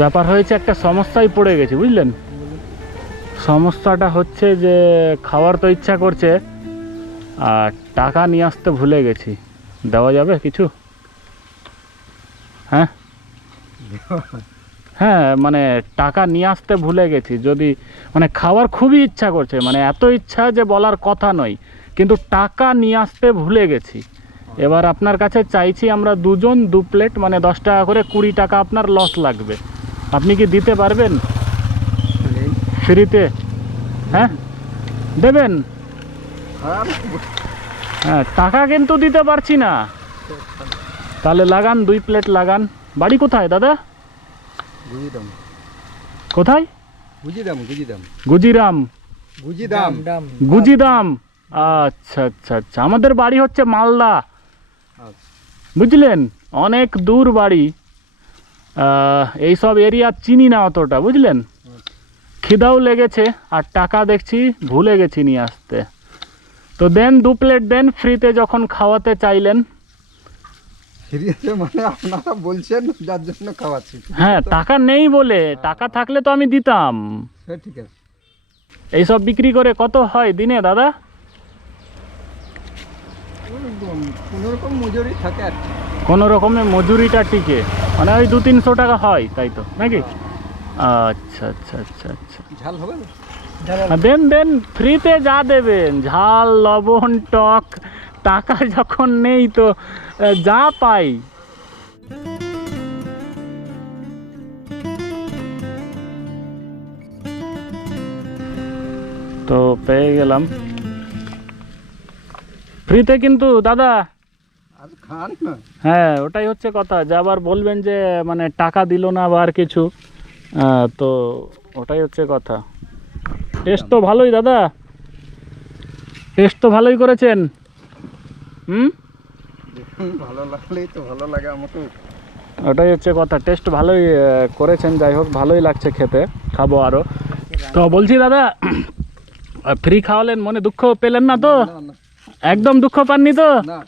ব্যাপার হয়েছে, একটা সমস্যায় পড়ে গেছি বুঝলেন। সমস্যাটা হচ্ছে যে খাওয়ার তো ইচ্ছা করছে আর টাকা নিয়ে আসতে ভুলে গেছি। দেওয়া যাবে কিছু? হ্যাঁ হ্যাঁ, মানে টাকা নিয়ে আসতে ভুলে গেছি। যদি মানে খাওয়ার খুবই ইচ্ছা করছে, মানে এত ইচ্ছা যে বলার কথা নয়, কিন্তু টাকা নিয়ে আসতে ভুলে গেছি। এবার আপনার কাছে চাইছি, আমরা দুজন 2 প্লেট, মানে 10 টাকা করে, 20 টাকা আপনার লস লাগবে। আপনি কি দিতে পারবেন ফ্রিতে? হ্যাঁ দেবেন? হ্যাঁ, টাকা কিন্তু দিতে পারছি না। তাহলে লাগান, 2 প্লেট লাগান। বাড়ি কোথায় দাদা? গুজিদাম। কোথায়? গুজিদাম। গুজিদাম। গুজিরাম। গুজিদাম। গুজিদাম। আচ্ছা আচ্ছা আচ্ছা, আমাদের বাড়ি হচ্ছে মালদা, বুঝলেন, অনেক দূর বাড়ি। এইসব এরিয়া চিনি না অতটা, বুঝলেন। খিদাও লেগেছে আর টাকা দেখছি ভুলে গেছি নিয়ে আসতে। তো দেন 2 প্লেট দেন, ফ্রিতে যখন খাওয়াতে চাইলেন। ফ্রিতে মানে আপনারা বলছেন যার জন্য খাওয়াচ্ছি। হ্যাঁ, টাকা নেই বলে, টাকা থাকলে তো আমি দিতাম। ঠিক আছে। এইসব বিক্রি করে কত হয় দিনে দাদা? কোনোরকম মজুরি থাকে আর কি। কোনো রকমের মজুরিটা টিকে, মানে ওই 200-300 টাকা হয়, তাই তো নাকি? আচ্ছা আচ্ছা আচ্ছা আচ্ছা। ঝাল হবে না? দেন দেন, ফ্রিতে যা দেবেন, ঝাল লবণ টক, টাকা যখন নেই তো যা পাই। তো পেয়ে গেলাম ফ্রিতে, কিন্তু দাদা আর খান না। হ্যাঁ, ওটাই হচ্ছে কথা, যে আবার বলবেন যে মানে টাকা দিল না বা আর কিছু। তো ওটাই হচ্ছে কথা। টেস্ট তো ভালোই দাদা, টেস্ট তো ভালোই করেছেন। দেখুন, ভালো লাগলেই তো ভালো লাগে আমাকে। ওটাই হচ্ছে কথা, টেস্ট ভালোই করেছেন। যাই হোক, ভালোই লাগছে খেতে, খাবো আরও। তো বলছি দাদা, ফ্রি খাওয়ালেন, মনে দুঃখ পেলেন না তো? না না একদম দুঃখ পাননি তো? না,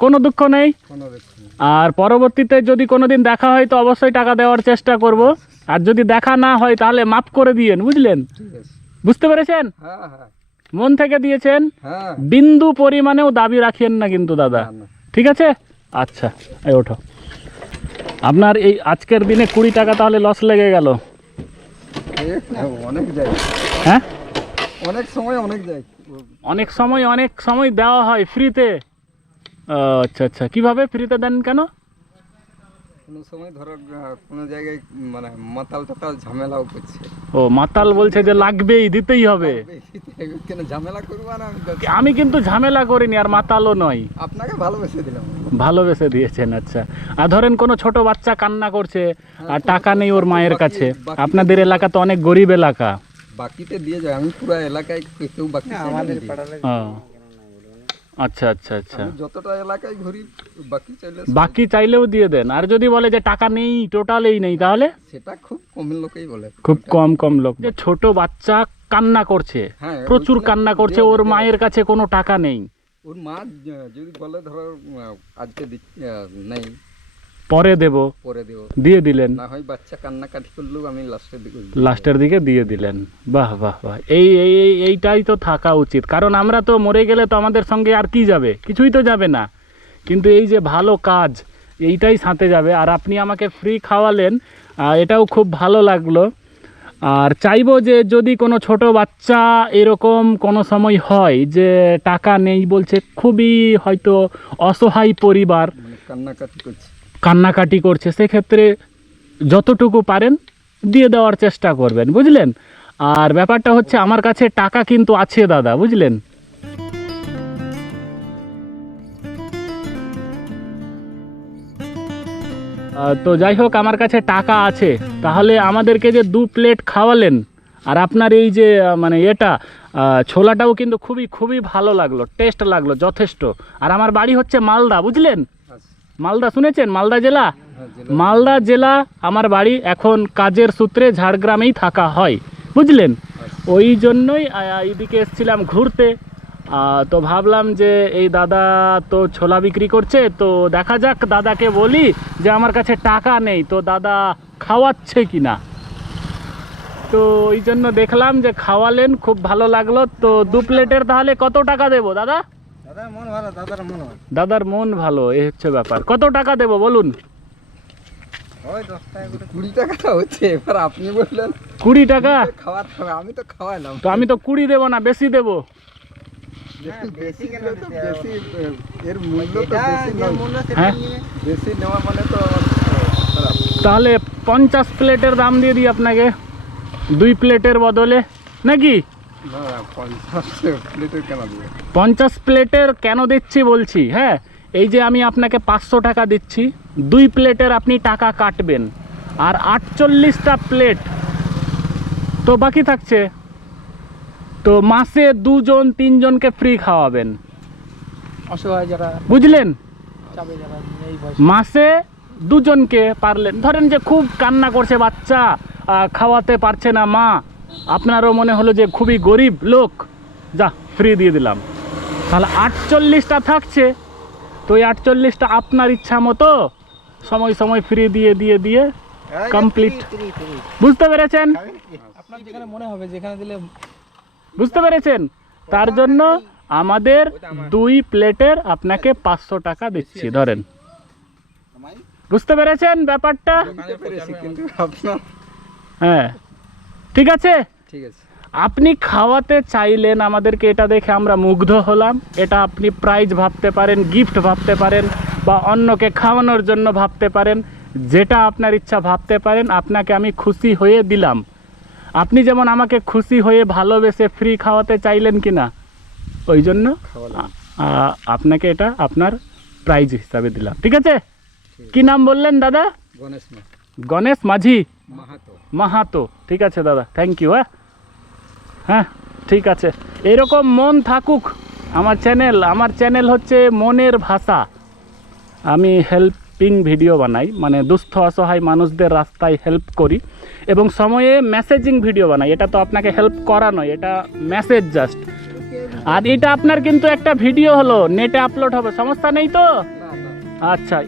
কোনো দুঃখ নেই। কোনো দেখুন। আর পরবর্তীতে যদি কোনোদিন দেখা হয় তো অবশ্যই টাকা দেওয়ার চেষ্টা করব। আর যদি দেখা না হয় তাহলে মাফ করে দিয়েন, বুঝলেন। ঠিক আছে। বুঝতে পেরেছেন? হ্যাঁ হ্যাঁ মন থেকে দিয়েছেন, হ্যাঁ। বিন্দু পরিমাণেও দাবি রাখিয়েন না কিন্তু দাদা, না, না। ঠিক আছে? আচ্ছা, এই ওঠো। আপনার এই আজকের দিনে 20 টাকা তাহলে লস লেগে গেল। অনেক যায়, হ্যাঁ, অনেক সময় অনেক যায়। অনেক সময় দেওয়া হয় ফ্রিতে। আচ্ছা আচ্ছা, কিভাবে ফ্রিতে দেন কেন? কোনো সময় ধরো কোনো জায়গায় মানে মাতাল টাতাল ঝামেলাও করছে। ও, মাতাল বলছে যে লাগবেই, দিতেই হবে। কেন ঝামেলা করবো না? আমি কিন্তু ঝামেলা করিনি আর মাতালও নয়। আপনাকে ভালোবেসে দিলাম। ভালোবেসে দিয়েছেন, আচ্ছা। আর ধরেন কোনো ছোট বাচ্চা কান্না করছে আর টাকা নেই ওর মায়ের কাছে, আপনাদের এলাকা তো অনেক গরিব এলাকা। বাকিতে দিয়ে যায়, আমি পুরো এলাকায় কেউ বাকি আমাদের আচ্ছা আচ্ছা আচ্ছা, যতটা এলাকায় ঘুরি বাকি চাইলেও দিয়ে দেন। আর যদি বলে যে টাকা নেই, টোটালেই নেই, তাহলে? সেটা খুব কম লোকেই বলে, খুব কম লোক। যে ছোট বাচ্চা কান্না করছে, প্রচুর কান্না করছে, ওর মায়ের কাছে কোনো টাকা নেই, ওর মা যদি বলে ধরো আজকে নেই, পরে দেব, দিয়ে দিলেন, না হয় বাচ্চা কান্নাকাটি করলেও আমি লাস্টের দিকে দিয়ে দিলেন। বাহ বাহ বাহ, এইটাই তো থাকা উচিত। কারণ আমরা তো মরে গেলে তো আমাদের সঙ্গে আর কি যাবে? কিছুই তো যাবে না। কিন্তু এই যে ভালো কাজ, এইটাই সাথে যাবে। আর আপনি আমাকে ফ্রি খাওয়ালেন, এটাও খুব ভালো লাগলো। আর চাইবো যে যদি কোনো ছোট বাচ্চা এরকম কোনো সময় হয় যে টাকা নেই বলছে, খুবই হয়তো অসহায় পরিবার, কান্নাকাটি করছে, সেক্ষেত্রে যতটুকু পারেন দিয়ে দেওয়ার চেষ্টা করবেন, বুঝলেন। আর ব্যাপারটা হচ্ছে, আমার কাছে টাকা কিন্তু আছে দাদা, বুঝলেন। তো যাই হোক, আমার কাছে টাকা আছে। তাহলে আমাদেরকে যে 2 প্লেট খাওয়ালেন, আর আপনার এই যে মানে এটা ছোলাটাও কিন্তু খুবই ভালো লাগলো, টেস্ট লাগলো যথেষ্ট। আর আমার বাড়ি হচ্ছে মালদা, বুঝলেন। মালদা শুনেছেন? মালদা জেলা, মালদা জেলা আমার বাড়ি। এখন কাজের সূত্রে ঝাড়গ্রামেই থাকা হয়, বুঝলেন। ওই জন্যই এইদিকে এসেছিলাম ঘুরতে। তো ভাবলাম যে এই দাদা তো ছোলা বিক্রি করছে, তো দেখা যাক, দাদাকে বলি যে আমার কাছে টাকা নেই, তো দাদা খাওয়াচ্ছে কি না। তো এই জন্য দেখলাম যে খাওয়ালেন, খুব ভালো লাগলো। তো 2 প্লেটের তাহলে কত টাকা দেবো দাদা? দাদার মন ভালো, দাদার মন ভালো। দাদার মন ভালো, এই হচ্ছে ব্যাপার। কত টাকা দেবো বলুন? ওই 10 টাকা করে 20 টাকাটা হচ্ছে, এবার আপনি বললেন 20 টাকা। খাওয়াতে হবে, আমি তো খাওয়াইলাম। তো আমি তো 20 দেবো না, বেশি দেবো। বেশি দিলে তো বেশি, এর মূল্য তো বেশি নয়। হ্যাঁ, বেশি নেওয়া মানে তো খারাপ। তাহলে 50 প্লেটের দাম দিয়ে দিই আপনাকে, 2 প্লেটের বদলে, নাকি? না 50 প্লেটের কেন দিবে? 50 প্লেটের কেন দিচ্ছি বলছি। হ্যাঁ, এই যে আমি আপনাকে 500 টাকা দিচ্ছি, 2 প্লেটের আপনি টাকা কাটবেন, আর 48টা প্লেট তো বাকি থাকছে। তো মাসে 2জন 3জনকে ফ্রি খাওয়াবেন, অসহায় যারা বুঝলেন? চাবে যারা এই বয়সে মাসে 2জনকে পারলেন, ধরেন যে খুব কান্না করছে বাচ্চা, খাওয়াতে পারছে না মা, আপনারও মনে হলো যে খুবই গরিব লোক, যা ফ্রি দিয়ে দিলাম, তাহলে 48টা থাকছে। তো এই 48টা আপনার ইচ্ছা মতো সময় সময় ফ্রি দিয়ে দিয়ে দিয়ে কমপ্লিট। বুঝতে পেরেছেন? আপনার যেখানে মনে হবে যেখানে দিলে বুঝতে পেরেছেন? তার জন্য আমাদের 2 প্লেটের আপনাকে 500 টাকা দিচ্ছি, ধরেন। বুঝতে পেরেছেন ব্যাপারটা? বুঝতে পেরেছি, কিন্তু আপনার হ্যাঁ, ঠিক আছে। ঠিক আছে। আপনি খাওয়াতে চাইলেন আমাদেরকে, এটা দেখে আমরা মুগ্ধ হলাম। এটা আপনি প্রাইজ ভাবতে পারেন, গিফট ভাবতে পারেন, বা অন্যকে খাওয়ানোর জন্য ভাবতে পারেন, যেটা আপনার ইচ্ছা ভাবতে পারেন। আপনাকে আমি খুশি হয়ে দিলাম। আপনি যেমন আমাকে খুশি হয়ে ভালোবেসে ফ্রি খাওয়াতে চাইলেন কি না, ওই জন্য আপনাকে এটা আপনার প্রাইজ হিসাবে দিলাম। ঠিক আছে? কি নাম বললেন দাদা? গণেশ মা গণেশ মাঝি মাহাতো। মাহাতো। ঠিক আছে দাদা, থ্যাংক ইউ। হ্যাঁ, ঠিক আছে। এরকম মন থাকুক আমার চ্যানেল হচ্ছে মনের ভাষা। আমি হেল্পিং ভিডিও বানাই, মানে দুস্থ অসহায় মানুষদের রাস্তায় হেল্প করি, এবং সময়ে মেসেজিং ভিডিও বানাই। এটা তো আপনাকে হেল্প করা নয়, এটা মেসেজ জাস্ট। আর এটা আপনার কিন্তু একটা ভিডিও হলো, নেটে আপলোড হবে, সমস্যা নেই তো? না না আচ্ছা,